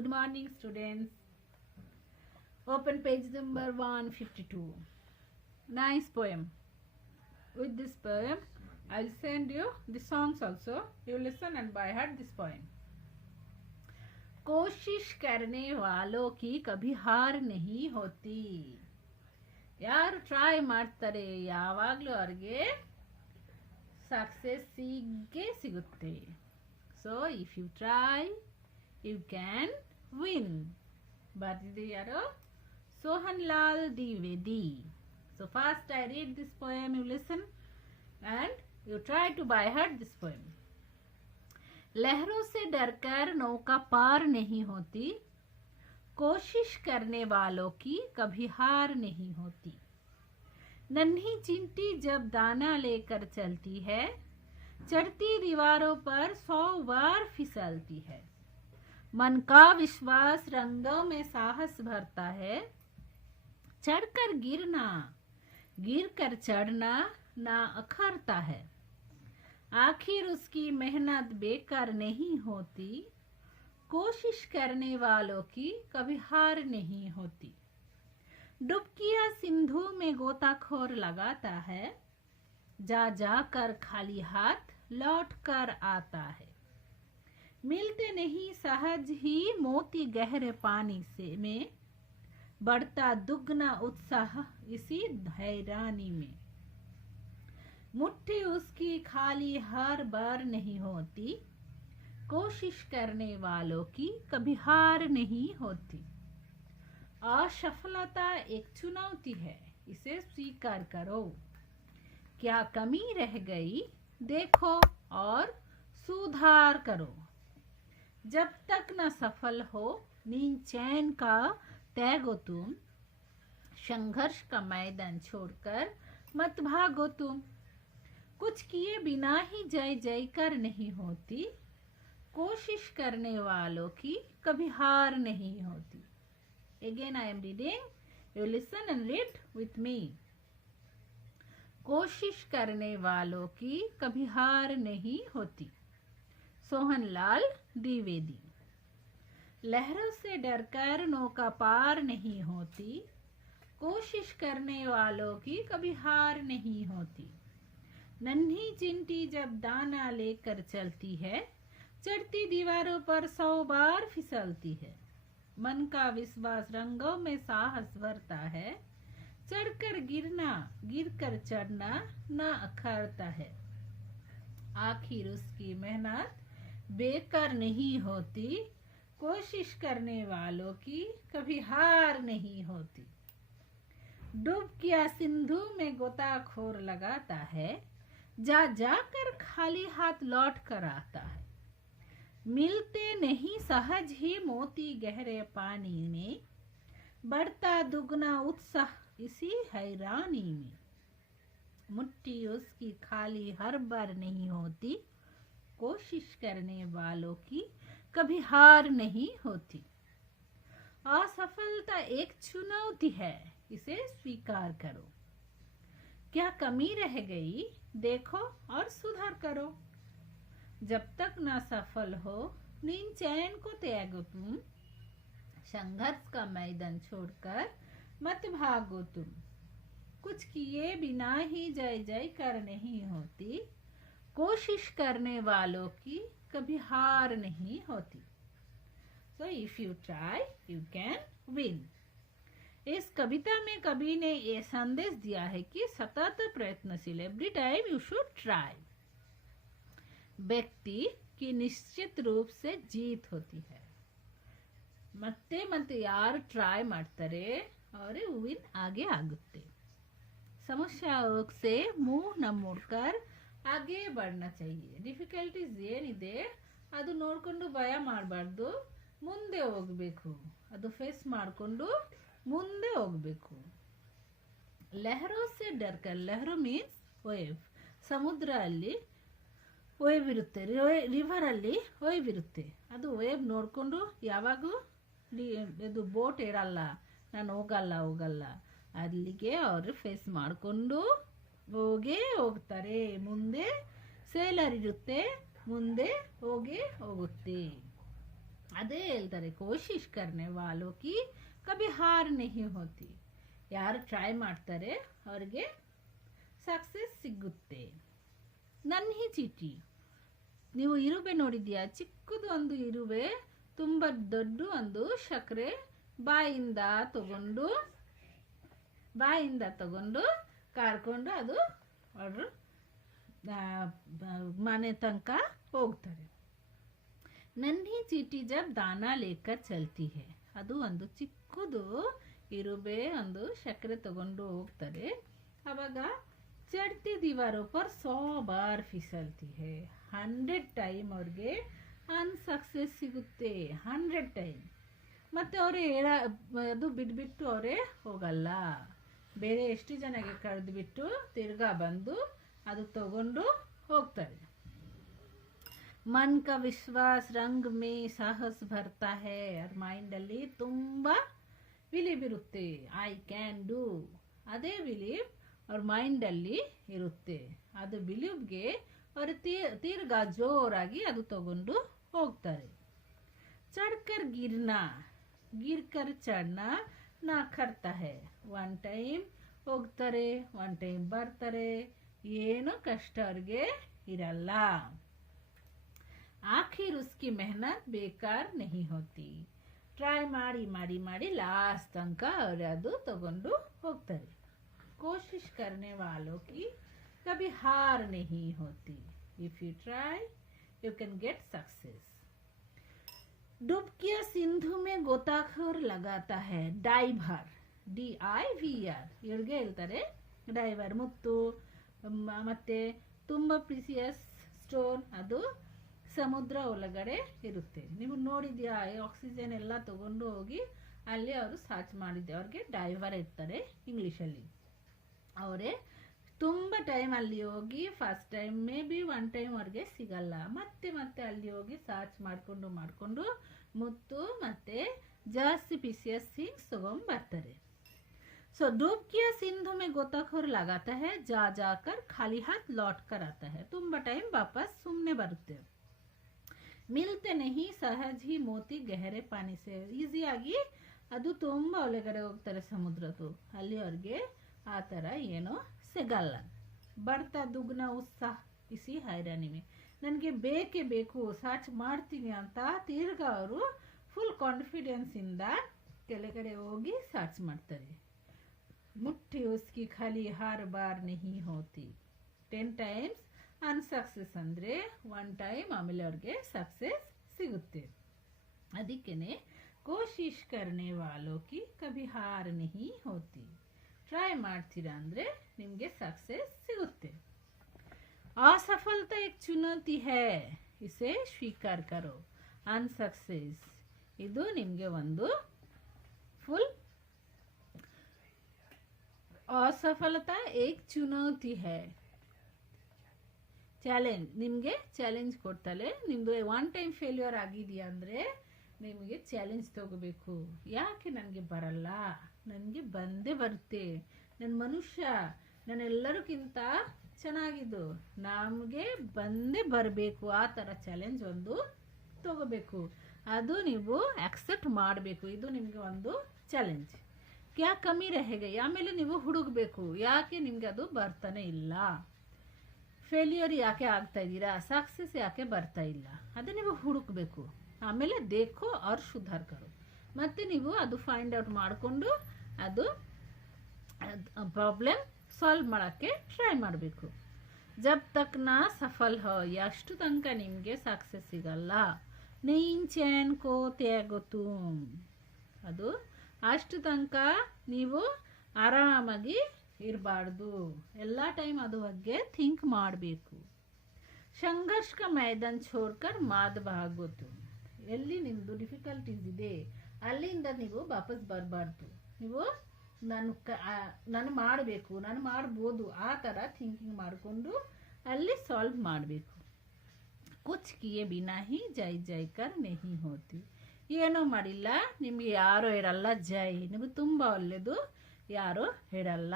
Good morning, students. Open page number 152. Nice poem. With this poem, I'll send you the songs also. You listen and by heart this poem. कोशिश करने वालों की कभी हार नहीं होती. यार ट्राई ಮಾಡ್ತಾರೆ ಯಾವಾಗಲೂ ಅವರಿಗೆ ಸಕ್ಸಸ್ ಸಿಗೇ ಸಿಗುತ್ತೆ. So if you try, you can win. ಬರ್ದಿದೆ ಯಾರು? Sohan Lal Dwivedi. So first I read this poem, you listen and you try to by heart this poem. लहरों से डरकर नौका पार नहीं होती, कोशिश करने वालों की कभी हार नहीं होती. नन्ही चींटी जब दाना लेकर चलती है, चढ़ती दीवारों पर 100 बार फिसलती है. मन का विश्वास रंगों में साहस भरता है, चढ़कर गिरना गिरकर चढ़ना ना अखरता है. आखिर उसकी मेहनत बेकार नहीं होती, कोशिश करने वालों की कभी हार नहीं होती. डुबकियां सिंधु में गोताखोर लगाता है, जा जाकर खाली हाथ लौट कर आता है. मिलते नहीं सहज ही मोती गहरे पानी से में, बढ़ता दुगना उत्साह इसी हैरानी में. मुट्ठी उसकी खाली हर बार नहीं होती, कोशिश करने वालों की कभी हार नहीं होती. असफलता एक चुनौती है, इसे स्वीकार करो. क्या कमी रह गई देखो और सुधार करो. जब तक न सफल हो नींद चैन का त्यागो तुम, संघर्ष का मैदान छोड़कर मत भागो तुम. कुछ किए बिना ही जय जयकार नहीं होती, कोशिश करने वालों की कभी हार नहीं होती. Again I am reading. You listen and read with me. कोशिश करने वालों की कभी हार नहीं होती. सोहन लाल द्विवेदी. लहरों से डरकर नौका पार नहीं होती, कोशिश करने वालों की कभी हार नहीं होती. नन्ही चिंटी जब दाना लेकर चलती है, चढ़ती दीवारों पर 100 बार फिसलती है. मन का विश्वास रंगों में साहस भरता है, चढ़कर गिरना गिरकर चढ़ना ना अखरता है. आखिर उसकी मेहनत बेकार नहीं होती, कोशिश करने वालों की कभी हार नहीं होती. डुबकियां सिंधु में गोताखोर लगाता है, जा जाकर खाली हाथ लौट कर आता है. मिलते नहीं सहज ही मोती गहरे पानी में, बढ़ता दुगना उत्साह इसी हैरानी में. मुट्ठी उसकी खाली हर बार नहीं होती, कोशिश करने वालों की कभी हार नहीं होती. असफलता एक चुनौती है, इसे स्वीकार करो. क्या कमी रह गई देखो और सुधार करो. जब तक ना सफल हो नींद चैन को त्यागो तुम, संघर्ष का मैदान छोड़कर मत भागो तुम. कुछ किए बिना ही जय जयकार नहीं होती, कोशिश करने वालों की कभी हार नहीं होती. So if you try, you can win. इस कविता में कवि ने ये संदेश दिया है कि सतत प्रयत्नशील, every time you should try, व्यक्ति की निश्चित रूप से जीत होती है. ಮತ್ತೆ ಮತ್ತೆ ಯಾರು ಟ್ರೈ ಮಾಡ್ತಾರೆ ಅವರೇ ವಿನ್ आगे आगुत्ते. समस्याओं से मुंह न मोड़कर आगे बढ़ना चाहिए. ಡಿಫಿಕಲ್ಟೀಸ್ ಏನಿದೆ ಅದು ನೋಡ್ಕೊಂಡು ಭಯ ಮಾಡಬಾರ್ದು, ಮುಂದೆ ಹೋಗಬೇಕು. ಅದು ಫೇಸ್ ಮಾಡಿಕೊಂಡು ಮುಂದೆ ಹೋಗಬೇಕು. ಲಹರೋ ಸೆ ಡರ್ಕರ್, ಲಹರೋ ಮೀನ್ಸ್ ವೇವ್. ಸಮುದ್ರ ಅಲ್ಲಿ ವೇವ್ ಇರುತ್ತೆ, ರಿವರ್ ಅಲ್ಲಿ ವೇವ್ ಇರುತ್ತೆ. ಅದು ವೇವ್ ನೋಡಿಕೊಂಡು ಯಾವಾಗೂ ಇದು ಬೋಟ್ ಇರಲ್ಲ, ನಾನು ಹೋಗಲ್ಲ ಅಲ್ಲಿಗೆ ಅವರು ಫೇಸ್ ಮಾಡಿಕೊಂಡು ಹೋಗ್ತಾರೆ. ಮುಂದೆ ಸೇಲರ್ ಇರುತ್ತೆ, ಮುಂದೆ ಹೋಗುತ್ತೆ. ಅದೇ ಹೇಳ್ತಾರೆ, ಕೋಶಿಶ್ ಕರ್ನೆ ವಾಲೋ ಕಿ ಕಭಿ ಹಾರ್ ನಹಿ ಹೋತಿ. ಯಾರು ಟ್ರೈ ಮಾಡ್ತಾರೆ ಅವ್ರಿಗೆ ಸಕ್ಸಸ್ ಸಿಗುತ್ತೆ. ನನ್ಹಿ ಚೀಟಿ, ನೀವು ಇರುವೆ ನೋಡಿದ್ಯಾ? ಚಿಕ್ಕದು ಒಂದು ಇರುವೆ, ತುಂಬ ದೊಡ್ಡ ಒಂದು ಸಕ್ಕರೆ ಬಾಯಿಂದ ತಗೊಂಡು ಕಾರ್ಕೊಂಡು ಅದು ಅವರು ಮನೆ ತನಕ ಹೋಗ್ತಾರೆ. ನನ್ಹಿ ಚೀಟಿ ಜಬ್ ದಾನಾ ಲೇಕರ್ ಚಲ್ತಿ ಹೇ, ಅದು ಒಂದು ಚಿಕ್ಕದು ಇರುವೆ ಒಂದು ಸಕ್ಕರೆ ತಗೊಂಡು ಹೋಗ್ತಾರೆ. ಅವಾಗ ಚಡ್ತಿ ದೀವಾರೋ ಪರ್ 100 ಬಾರ್ ಫಿಸಲ್ತಿ ಹೇ, 100 ಟೈಮ್ ಅವ್ರಿಗೆ ಅನ್ಸಕ್ಸಸ್ ಸಿಗುತ್ತೆ. 100 ಟೈಮ್. ಮತ್ತು ಅವರು ಅದು ಬಿಟ್ಬಿಟ್ಟು ಅವರೇ ಹೋಗಲ್ಲ. ಬೇರೆ ಎಷ್ಟು ಜನಕ್ಕೆ ಕರೆದುಬಿಟ್ಟು ತಿರ್ಗಾ ಬಂದು ಅದು ತಗೊಂಡು ಹೋಗ್ತಾರೆ. ಮನ್ ಕಾ ವಿಶ್ವಾಸ ರಂಗ್ ಮೇ ಸಾಹಸ್ ಭರ್ತಾ ಹೇ, ಅವ್ರ ಮೈಂಡಲ್ಲಿ ತುಂಬ ಬಿಲೀವ್ ಇರುತ್ತೆ. ಐ ಕ್ಯಾನ್ ಡೂ, ಅದೇ ಬಿಲೀವ್ ಅವ್ರ ಮೈಂಡಲ್ಲಿ ಇರುತ್ತೆ. ಅದು ಬಿಲೀವ್ಗೆ ಅವರು ತಿರ್ಗಾ ಜೋರಾಗಿ ಅದು ತಗೊಂಡು ಹೋಗ್ತಾರೆ. ಚಡ್ಕರ್ ಗಿರ್ಕರ್ ಚಡ್ನ ನಾ ಕರ್ತಾ ಹೇ, 1 ಟೈಮ್ ಹೋಗ್ತಾರೆ, 1 ಟೈಮ್ ಬರ್ತಾರೆ, ಏನೋ ಕಷ್ಟ ಅವ್ರಿಗೆ ಇರಲ್ಲ. ಆಖಿರ್ ಉಸ್ಕಿ ಮೆಹನತ್ ಬೇಕಾರ ನಹಿ ಹೋತಿ, ಟ್ರೈ ಮಾಡಿ ಮಾಡಿ ಮಾಡಿ ಲಾಸ್ಟ್ ತನಕ ಅವ್ರು ಅದು ತಗೊಂಡು ಹೋಗ್ತಾರೆ. ಕೋಶಿಶ್ ಕರ್ನೆ ವಾಲೋ ಕಿ ಕಭಿ ಹಾರ್ ನಹಿ ಹೋತಿ. If you try you can get success. डुबकिया सिंधु में गोताखोर लगाता है डाइवर, DIVR, ಇವ್ರಿಗೆ ಹೇಳ್ತಾರೆ ಡೈವರ್. ಮುತ್ತು ಮತ್ತೆ ತುಂಬ ಪ್ರಿಸಿಯಸ್ ಸ್ಟೋನ್ ಅದು ಸಮುದ್ರ ಒಳಗಡೆ ಇರುತ್ತೆ. ನೀವು ನೋಡಿದ್ಯಾ? ಆಕ್ಸಿಜನ್ ಎಲ್ಲ ತಗೊಂಡು ಹೋಗಿ ಅಲ್ಲಿ ಅವರು ಸರ್ಚ್ ಮಾಡಿದ್ದೆ. ಅವ್ರಿಗೆ ಡೈವರ್ ಇರ್ತಾರೆ ಇಂಗ್ಲೀಷಲ್ಲಿ. ಅವರೇ ತುಂಬ ಟೈಮ್ ಅಲ್ಲಿ ಹೋಗಿ first time may be 1 time ಅವ್ರಿಗೆ ಸಿಗಲ್ಲ. ಮತ್ತೆ ಅಲ್ಲಿ ಹೋಗಿ ಸರ್ಚ್ ಮಾಡಿಕೊಂಡು ಮುತ್ತು ಮತ್ತೆ ಜಾಸ್ತಿ ಪಿಸಿಯಸ್ ಥಿಂಗ್ಸ್ ತಗೊಂಡು ಬರ್ತಾರೆ. ಸೊ डुबकिया सिंधु में गोताखोर लगाता है, जा जाकर खाली हाथ लौट कर आता है, ತುಂಬ ಟೈಮ್ ವಾಪಸ್ ಸುಮ್ಮನೆ ಬರುತ್ತೆ. ಮಿಲ್ತೆ ನಹಿ ಸಹಜ್ ಹಿ ಮೋತಿ ಗಹರೆ ಪಾನಿ ಸೆ, ಈಸಿಯಾಗಿ ಅದು ತುಂಬ ಒಳಗಡೆ ಹೋಗ್ತಾರೆ ಸಮುದ್ರದ್ದು, ಅಲ್ಲಿ ಅವ್ರಿಗೆ ಆ ಥರ ಏನೋ ಸಿಗಲ್ಲ. ಬರ್ತಾ ದುಗ್ನ ಉತ್ಸಾಹ ಇಸಿ ಹೈರಾಣಿವೆ, ನನಗೆ ಬೇಕೇ ಬೇಕು ಸರ್ಚ್ ಮಾಡ್ತೀನಿ ಅಂತ ತಿರ್ಗಾ ಅವರು ಫುಲ್ ಕಾನ್ಫಿಡೆನ್ಸಿಂದ ಕೆಳಗಡೆ ಹೋಗಿ ಸರ್ಚ್ ಮಾಡ್ತಾರೆ. ಮುಟ್ಟಿ ಉಸ್ಕಿ ಖಾಲಿ ಹಾರ್ ಬಾರ್ ನಹಿ ಹೋತಿ, 10 ಟೈಮ್ಸ್ ಅನ್ಸಕ್ಸಸ್ ಅಂದರೆ 1 ಟೈಮ್ ಆಮೇಲೆ ಅವ್ರಿಗೆ ಸಕ್ಸಸ್ ಸಿಗುತ್ತೆ. ಅದಕ್ಕೇನೆ ಕೋಶಿಶ್ ಕರ್ನೆ ವಾಲೋ ಕಿ ಕಭಿ ಹಾರ್ ನಹಿ ಹೋತಿ. ಟ್ರೈ ಮಾಡ್ತೀರಾ ಅಂದರೆ ನಿಮಗೆ ಸಕ್ಸಸ್ ಸಿಗುತ್ತೆ. असफलता एक चुनौती है, इसे स्वीकार करो. अनसक्सेस ಇದು ನಿಮಗೆ ಒಂದು ಫುಲ್ असफलता एक चुनौती है, ಚಾಲೆಂಜ್. ನಿಮಗೆ ಚಾಲೆಂಜ್ ಕೊಡ್ತಾಳೆ. ನಿಮ್ಮದು 1 ಟೈಮ್ ಫೇಲ್ಯೂರ್ ಆಗಿದೆಯಾ ಅಂದರೆ ನಿಮಗೆ ಚಾಲೆಂಜ್ ತಗೋಬೇಕು. ಯಾಕೆ ನನಗೆ ಬರಲ್ಲ, ನನಗೆ ಬಂದೇ ಬರುತ್ತೆ, ನನ್ನ ಮನುಷ್ಯ ನಾನೆಲ್ಲರಿಗಿಂತ ಚೆನ್ನಾಗಿದ್ದು, ನಮಗೆ ಬಂದೇ ಬರಬೇಕು, ಆ ಥರ ಚಾಲೆಂಜ್ ಒಂದು ತಗೋಬೇಕು. ಅದು ನೀವು ಆಕ್ಸೆಪ್ಟ್ ಮಾಡಬೇಕು. ಇದು ನಿಮಗೆ ಒಂದು ಚಾಲೆಂಜ್. ಕ್ಯಾ ಕಮ್ಮಿ ರಹೇಗ, ಆಮೇಲೆ ನೀವು ಹುಡುಗಬೇಕು, ಯಾಕೆ ನಿಮಗೆ ಅದು ಬರ್ತಾನೆ ಇಲ್ಲ, ಫೇಲ್ಯೂರ್ ಯಾಕೆ ಆಗ್ತಾ ಇದ್ದೀರಾ, ಸಕ್ಸಸ್ ಯಾಕೆ ಬರ್ತಾ ಇಲ್ಲ, ಅದು ನೀವು ಹುಡುಕಬೇಕು. ಆಮೇಲೆ ದೇಖೋ ಅವ್ರು ಸುಧಾರ್ ಕರೋ, ಮತ್ತು ನೀವು ಅದು ಫೈಂಡ್ ಔಟ್ ಮಾಡಿಕೊಂಡು ಅದು ಪ್ರಾಬ್ಲಮ್ ಸಾಲ್ವ್ ಮಾಡೋಕ್ಕೆ ಟ್ರೈ ಮಾಡಬೇಕು. ಜಬ್ ತಕ್ ನಾ ಸಫಲ್ ಹೋ, ಎಷ್ಟು ತನಕ ನಿಮಗೆ ಸಕ್ಸಸ್ ಸಿಗಲ್ಲ, ನೀನ್ ಚೈನ್ ಕೋ ತ್ಯಾಗೋ ತುಮ್, ಅದು ಅಷ್ಟು ತನಕ ನೀವು ಆರಾಮಾಗಿ ಇರಬಾರ್ದು. ಎಲ್ಲ ಟೈಮ್ ಅದು ಬಗ್ಗೆ ಥಿಂಕ್ ಮಾಡಬೇಕು. ಸಂಘರ್ಷ ಕ ಮೈದಾನ್ ಛೋಡ್ಕರ್ ಮಾದ್ ಭಾಗೋ ತುಮ್, ಎಲ್ಲಿ ನಿಮ್ಮದು ಡಿಫಿಕಲ್ಟೀಸ್ ಇದೆ ಅಲ್ಲಿಂದ ನೀವು ವಾಪಸ್ ಬರಬಾರ್ದು. ನೀವು ನಾನು ಮಾಡಬೇಕು, ನಾನು ಮಾಡ್ಬೋದು, ಆ ಥರ ಥಿಂಕಿಂಗ್ ಮಾಡಿಕೊಂಡು ಅಲ್ಲಿ ಸಾಲ್ವ್ ಮಾಡಬೇಕು. ಕುಚ್ ಕಿಯೇ ಬಿನಾ ಹಿ ಜೈ ಜೈಕರ್ ನಹಿ ಹೋತಿ, ಏನೋ ಮಾಡಿಲ್ಲ ನಿಮಗೆ ಯಾರೋ ಹೇಳಲ್ಲ ಜೈ, ನಿಮಗೆ ತುಂಬ ಒಳ್ಳೆಯದು ಯಾರೋ ಹೇಳಲ್ಲ.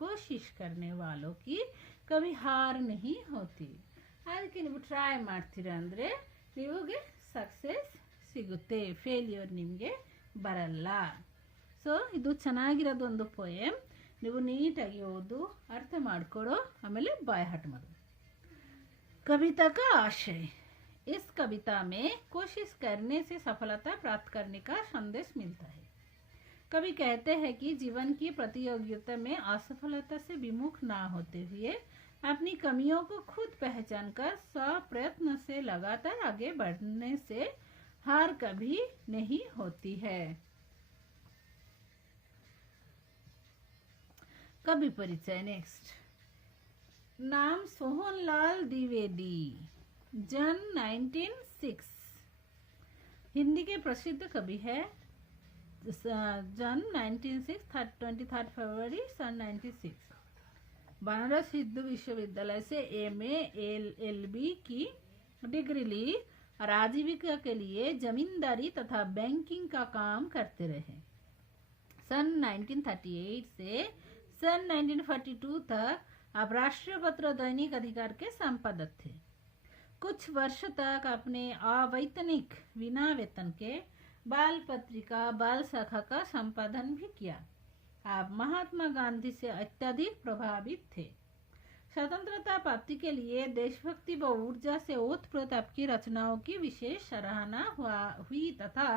ಕೋಶಿಶ್ ಕರ್ನೆ ವಾಲೋ ಕಿ ಕಭಿ ಹಾರ್ ನಹಿ ಹೋತಿ. ಅದಕ್ಕೆ ನೀವು ಟ್ರೈ ಮಾಡ್ತೀರಾ ಅಂದರೆ ನಿಮಗೆ ಸಕ್ಸಸ್ ಸಿಗುತ್ತೆ, ಫೇಲ್ಯೂರ್ ನಿಮಗೆ ಬರಲ್ಲ. ಸೊ ಇದು ಚೆನ್ನಾಗಿರೋದೊಂದು ಪೋಯಮ್. ನೀವು ನೀಟಾಗಿ ಓದು, ಅರ್ಥ ಮಾಡ್ಕೊಡೋ, ಆಮೇಲೆ ಬಾಯ್ ಹಾಟ್ ಮಾಡು. कविता का आशय. इस कविता में कोशिश करने से सफलता प्राप्त करने का संदेश मिलता है. कवि कहते हैं कि जीवन की प्रतियोगिता में असफलता से विमुख ना होते हुए अपनी कमियों को खुद पहचान कर स्वप्रयत्न से लगातार आगे बढ़ने से हार कभी नहीं होती है. कवि परिचय. नेक्स्ट. नाम सोहनलाल द्विवेदी, जन्म 1906. हिंदी के प्रसिद्ध कवि है. जन्म 1906, 23 फरवरी सन 96. बनारस हिंदू विश्वविद्यालय से MA LLB की डिग्री ली और आजीविका के लिए जमींदारी तथा बैंकिंग का काम करते रहे. सन 1938 से सन 1942 तक आप राष्ट्रीय पत्र दैनिक अधिकार के संपादक थे. कुछ वर्ष तक अपने अवैतनिक बिना वेतन के बाल पत्रिका बाल शाखा का संपादन भी किया. आप महात्मा गांधी से अत्यधिक प्रभावित थे. स्वतंत्रता प्राप्ति के लिए देशभक्ति व ऊर्जा से ओतप्रोत आपकी रचनाओं की विशेष सराहना हुई तथा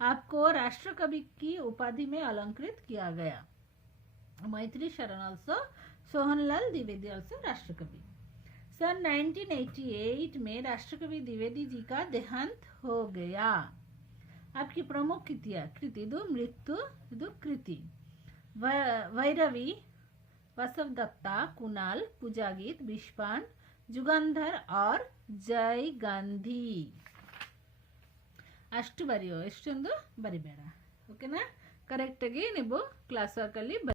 आपको राष्ट्रकवि की उपाधि में अलंकृत किया गया. मैत्री शरण ऑल्सो सोहनलाल द्विवेदी ऑल्सो राष्ट्रकवि. सन 1988 में राष्ट्रकवि द्विवेदी जी का देहांत हो गया. आपकी प्रमुख कृति मृत्यु कृति भैरवी, वसवदत्ता, कुणाल, पूजा गीत, विश्वान, जुगंधर और जय गांधी. ಅಷ್ಟು ಬರೆಯೋ, ಎಷ್ಟೊಂದು ಬರಿಬೇಡ. ಓಕೆನಾ? ಕರೆಕ್ಟಾಗಿ ನೀವು ಕ್ಲಾಸ್ ವರ್ಕಲ್ಲಿ